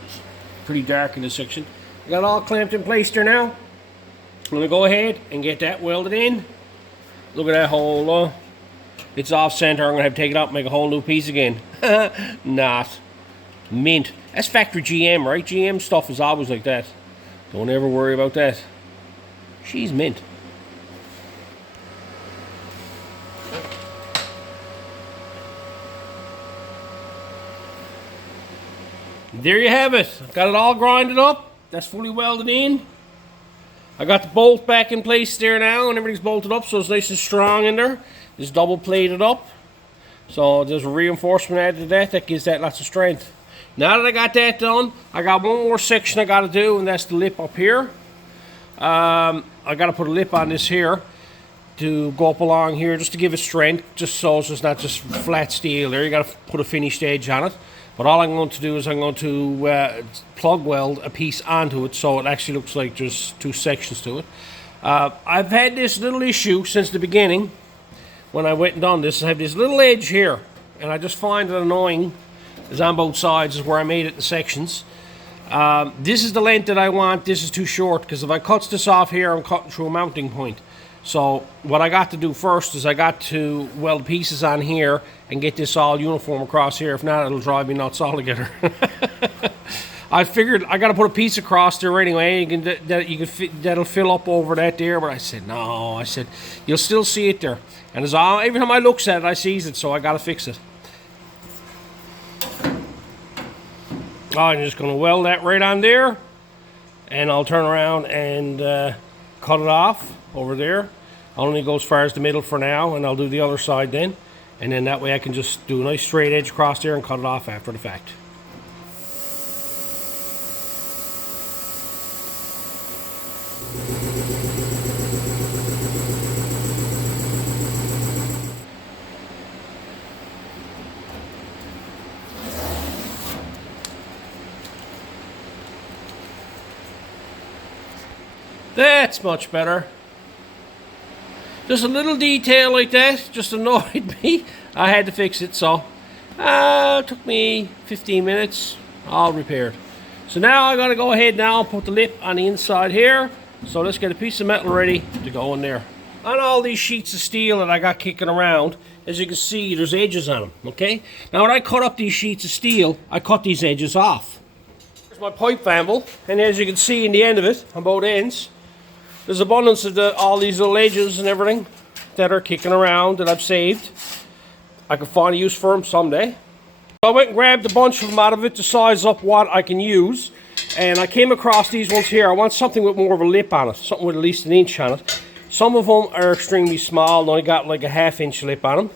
It's pretty dark in this section. I got it all clamped in place there now. I'm going to go ahead and get that welded in. Look at that hole though. It's off center. I'm going to have to take it out and make a whole new piece again. Not. Mint. That's factory GM, right? GM stuff is always like that. Don't ever worry about that. She's mint. There you have it. I've got it all grinded up. That's fully welded in. I got the bolt back in place there now and everything's bolted up so it's nice and strong in there. It's double plated up. So there's a reinforcement added to that. That gives that lots of strength. Now that I got that done, I got one more section I got to do, and that's the lip up here. I got to put a lip on this here to go up along here just to give it strength, just so it's just not just flat steel there. You got to put a finished edge on it. But all I'm going to do is I'm going to plug weld a piece onto it so it actually looks like there's two sections to it. I've had this little issue since the beginning. When I went and done this, I have this little edge here, and I just find it annoying. It's on both sides, is where I made it in sections. This is the length that I want. This is too short, because if I cut this off here, I'm cutting through a mounting point. So what I got to do first is I got to weld pieces on here and get this all uniform across here. If not, it'll drive me nuts altogether. I figured I got to put a piece across there anyway. That'll fill up over that there. But I said no. I said you'll still see it there. And every time I looks at it, I sees it. So I got to fix it. I'm just going to weld that right on there, and I'll turn around and cut it off over there. I'll only go as far as the middle for now, and I'll do the other side then. And then that way I can just do a nice straight edge across there and cut it off after the fact. That's much better. Just a little detail like that just annoyed me. I had to fix it, so it took me 15 minutes. All repaired. So now I gotta go ahead now and put the lip on the inside here. So let's get a piece of metal ready to go in there. On all these sheets of steel that I got kicking around, as you can see, there's edges on them, okay? Now when I cut up these sheets of steel, I cut these edges off. Here's my pipe vandal, and as you can see in the end of it, on both ends, there's abundance of all these little edges and everything that are kicking around that I've saved. I can find a use for them someday. So I went and grabbed a bunch of them out of it to size up what I can use. And I came across these ones here. I want something with more of a lip on it, something with at least 1 inch on it. Some of them are extremely small and only got like a 1/2 inch lip on them.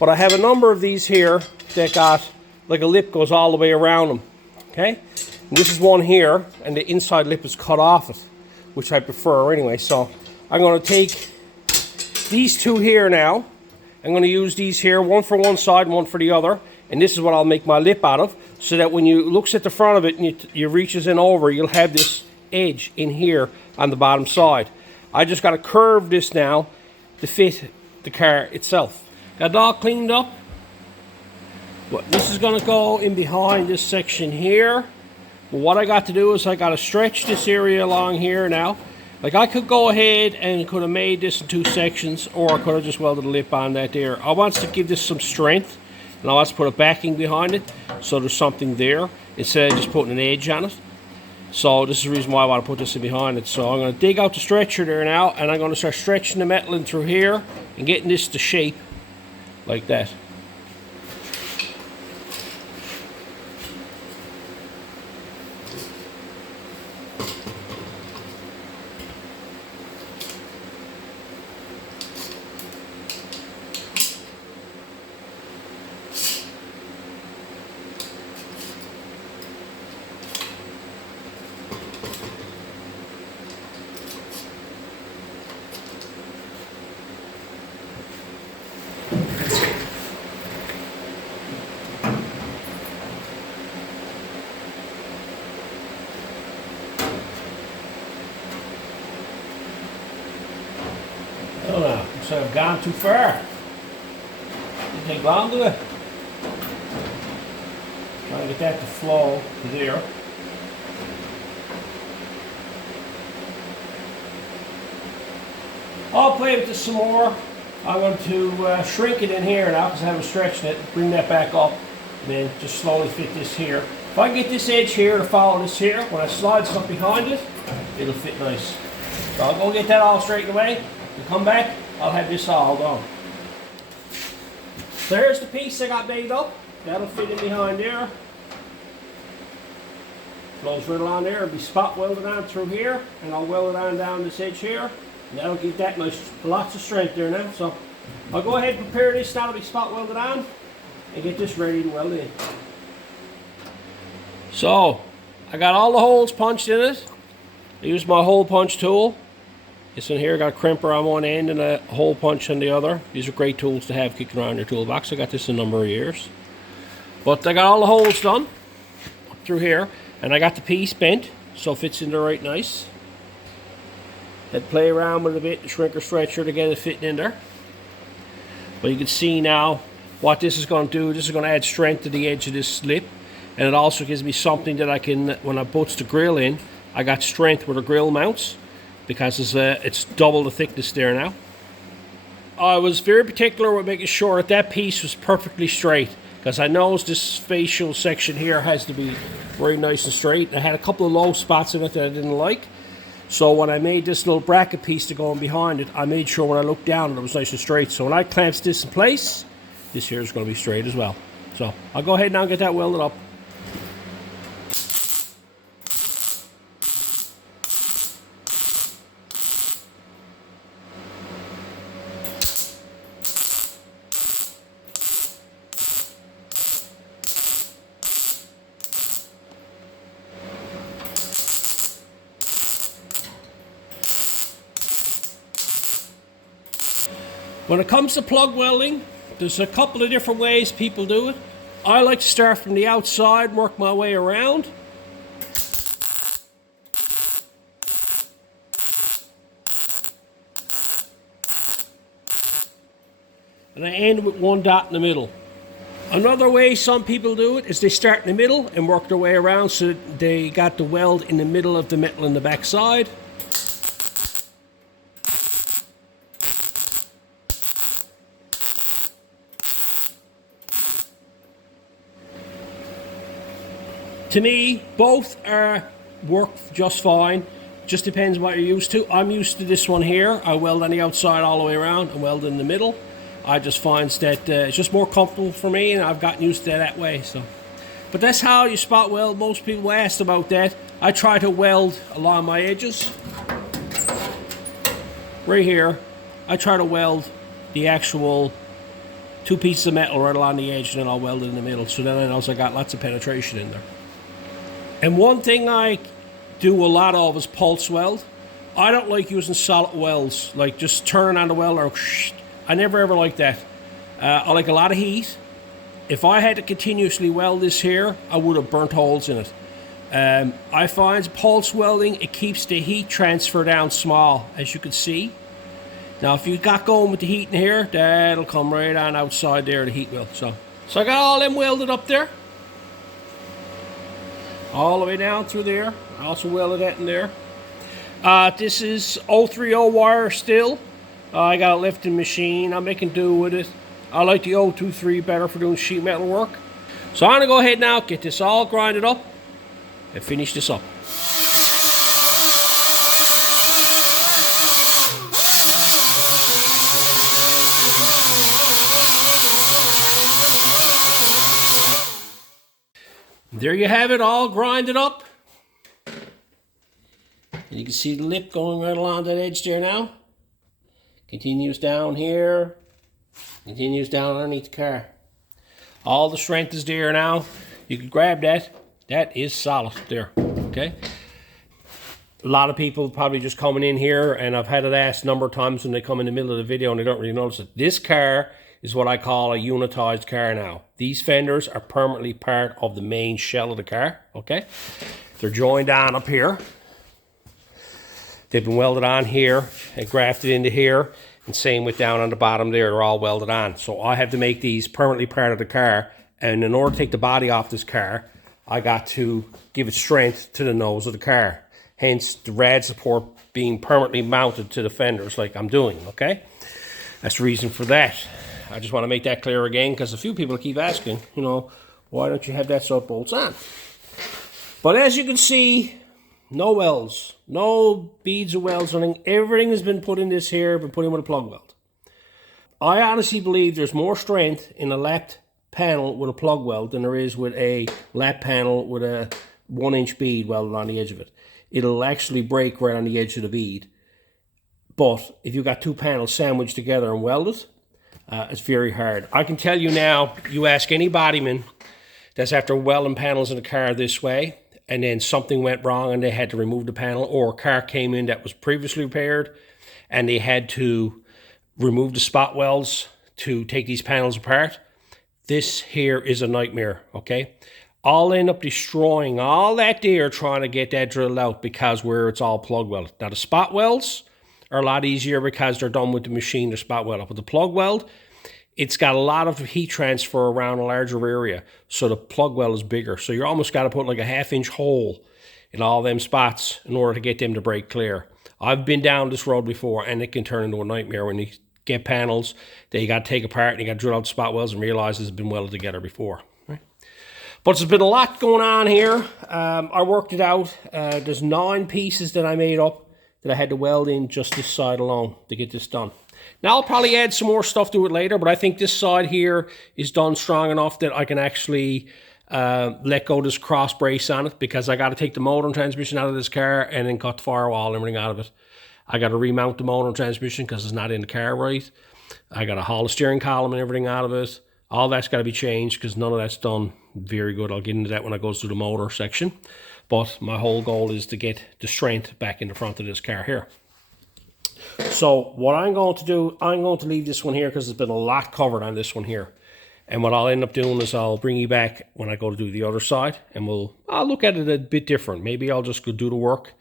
But I have a number of these here that got like a lip goes all the way around them. Okay? And this is one here, and the inside lip is cut off it, which I prefer anyway. So I'm going to take these two here now. I'm going to use these here, one for one side and one for the other. And this is what I'll make my lip out of. so that when you looks at the front of it and you reaches in over, you'll have this edge in here on the bottom side. I just got to curve this now to fit the car itself. Got it all cleaned up. But this is going to go in behind this section here. But what I got to do is I got to stretch this area along here now. Like, I could go ahead and could have made this in 2 sections, or I could have just welded a lip on that there. I want to give this some strength, and I want to put a backing behind it so there's something there instead of just putting an edge on it. So this is the reason why I want to put this in behind it. So I'm going to dig out the stretcher there now, and I'm going to start stretching the metal in through here and getting this to shape like that. Oh no, so I've gone too far. Didn't take long to it. Trying to get that to flow to there. I'll play with this some more. I'm going to shrink it in here now because I haven't stretched it. Bring that back up and then just slowly fit this here. If I can get this edge here to follow this here, when I slide stuff behind it, it'll fit nice. So I'll go get that all straightened away. You come back, I'll have this all done. There's the piece I got made up. That'll fit in behind there. Flows right along there. It'll be spot welded on through here, and I'll weld it on down this edge here. And that'll give that nice, lots of strength there now. So I'll go ahead and prepare this. That'll be spot welded on, and get this ready to weld in. So I got all the holes punched in it. I used my hole punch tool. This one here got a crimper on one end and a hole punch on the other. These are great tools to have kicking around your toolbox. I got this a number of years. But I got all the holes done up through here, and I got the piece bent so it fits in there right nice. Had to play around with it a bit, the shrinker stretcher to get it fitting in there. But you can see now what this is going to do. This is going to add strength to the edge of this lip, and it also gives me something that I can, when I put the grill in, I got strength where the grill mounts, because it's double the thickness there now. I was very particular with making sure that that piece was perfectly straight, because I know this facial section here has to be very nice and straight. I had a couple of low spots in it that I didn't like, so when I made this little bracket piece to go in behind it, I made sure when I looked down it was nice and straight. So when I clamp this in place, this here is going to be straight as well. So I'll go ahead now and get that welded up. When it comes to plug welding, there's a couple of different ways people do it. I like to start from the outside and work my way around. And I end with one dot in the middle. Another way some people do it is they start in the middle and work their way around so that they got the weld in the middle of the metal in the back side. To me, both work just fine. Just depends what you're used to. I'm used to this one here. I weld on the outside all the way around and weld in the middle. I just find that it's just more comfortable for me, and I've gotten used to that way. So, but that's how you spot weld. Most people asked about that. I try to weld along my edges. Right here, I try to weld the actual 2 pieces of metal right along the edge, and then I'll weld it in the middle. So then I know I got lots of penetration in there. And one thing I do a lot of is pulse weld. I don't like using solid welds, like just turning on the welder. I never ever like that. I like a lot of heat, If I had to continuously weld this here, I would have burnt holes in it. I find pulse welding, it keeps the heat transfer down small, as you can see. Now if you got going with the heat in here, that'll come right on outside there, the heat will. So I got all them welded up there. All the way down through there. I also welded that in there. This is 030 wire still. I got a lifting machine. I'm making do with it. I like the 023 better for doing sheet metal work. So I'm going to go ahead now, get this all grinded up, and finish this up. There you have it, all grinded up. And you can see the lip going right along that edge there now. Continues down here. Continues down underneath the car. All the strength is there now. You can grab that. That is solid there. Okay. A lot of people probably just coming in here, and I've had it asked a number of times when they come in the middle of the video and they don't really notice it. This car is what I call a unitized car now. These fenders are permanently part of the main shell of the car. Okay. They're joined on up here. They've been welded on here and grafted into here. And same with down on the bottom there, they're all welded on. So I have to make these permanently part of the car. And in order to take the body off this car, I got to give it strength to the nose of the car. Hence the rad support being permanently mounted to the fenders like I'm doing, okay? That's the reason for that. I just want to make that clear again because a few people keep asking, you know, why don't you have that so it bolts on? But as you can see, no welds, no beads or welds, everything has been put in this here, been put in with a plug weld. I honestly believe there's more strength in a lapped panel with a plug weld than there is with a lap panel with a 1-inch bead welded on the edge of it. It'll actually break right on the edge of the bead. But if you've got two panels sandwiched together and welded, it's very hard. I can tell you now, you ask any bodyman that's after welding panels in a car this way, and then something went wrong and they had to remove the panel, or a car came in that was previously repaired and they had to remove the spot welds to take these panels apart. This here is a nightmare, okay? I'll end up destroying all that there trying to get that drilled out because where it's all plug welded. Now the spot welds are a lot easier because they're done with the machine, they're spot welded. But the plug weld, it's got a lot of heat transfer around a larger area, so the plug weld is bigger. So you almost got to put like a 1/2-inch hole in all them spots in order to get them to break clear. I've been down this road before, and it can turn into a nightmare when you get panels that you got to take apart and you got to drill out the spot welds and realize it's been welded together before. Right? But there's been a lot going on here. I worked it out. There's 9 pieces that I made up that I had to weld in just this side alone to get this done. Now I'll probably add some more stuff to it later, but I think this side here is done strong enough that I can actually let go of this cross brace on it, because I got to take the motor and transmission out of this car and then cut the firewall and everything out of it. I got to remount the motor and transmission because it's not in the car right. I got to haul the steering column and everything out of it. All that's got to be changed because none of that's done very good. I'll get into that when I go through the motor section. But my whole goal is to get the strength back in the front of this car here. So what I'm going to do, I'm going to leave this one here because there's been a lot covered on this one here. And what I'll end up doing is I'll bring you back when I go to do the other side, and I'll look at it a bit different. Maybe I'll just go do the work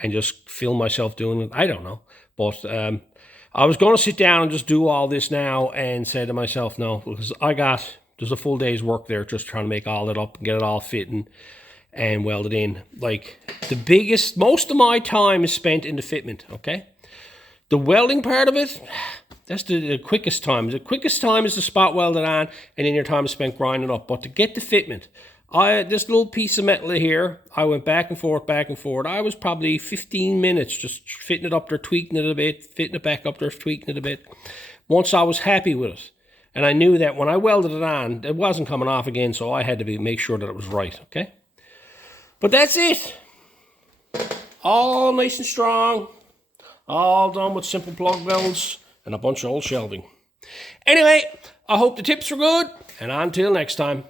and just film myself doing it. I don't know. But I was going to sit down and just do all this now and say to myself, no, because there's a full day's work there just trying to make all that up and get it all fitting and welded in. Like most of my time is spent in the fitment, okay? The welding part of it, that's the quickest time. The quickest time is to spot weld it on, and then your time is spent grinding up. But to get the fitment, this little piece of metal here, I went back and forth, back and forth. I was probably 15 minutes just fitting it up there, tweaking it a bit, fitting it back up there, tweaking it a bit. Once I was happy with it, and I knew that when I welded it on, it wasn't coming off again, so I had to make sure that it was right, okay? But that's it. All nice and strong. All done with simple plug welds and a bunch of old shelving. Anyway, I hope the tips were good, and until next time.